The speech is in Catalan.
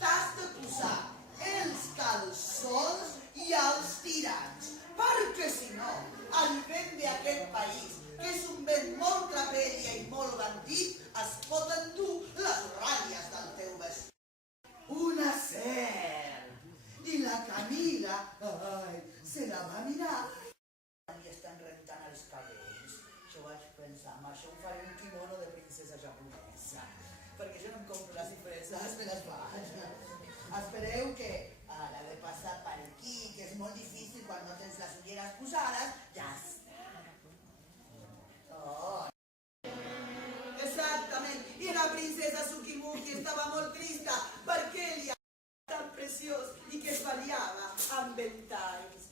t'has de posar els calçons i els tirants, perquè si no, el vent d'aquest país, que és un vent molt trapella i molt bandit, es pot endur les ratlles del teu vestit. Una serp! I la Camila, ai, se la va mirar. Li estan rentant els cabells. Jo vaig pensar, amb això em faré un kimono de princesa japonesa, perquè jo no em compro les disfresses, me les faig. Espereu que ara de passar per aquí, que és molt difícil quan no tens les ulleres posades, ja està. Oh. Exactament, i la princesa Sukimuki estava molt trista perquè ell era tan preciós i que es ballava amb ventalls.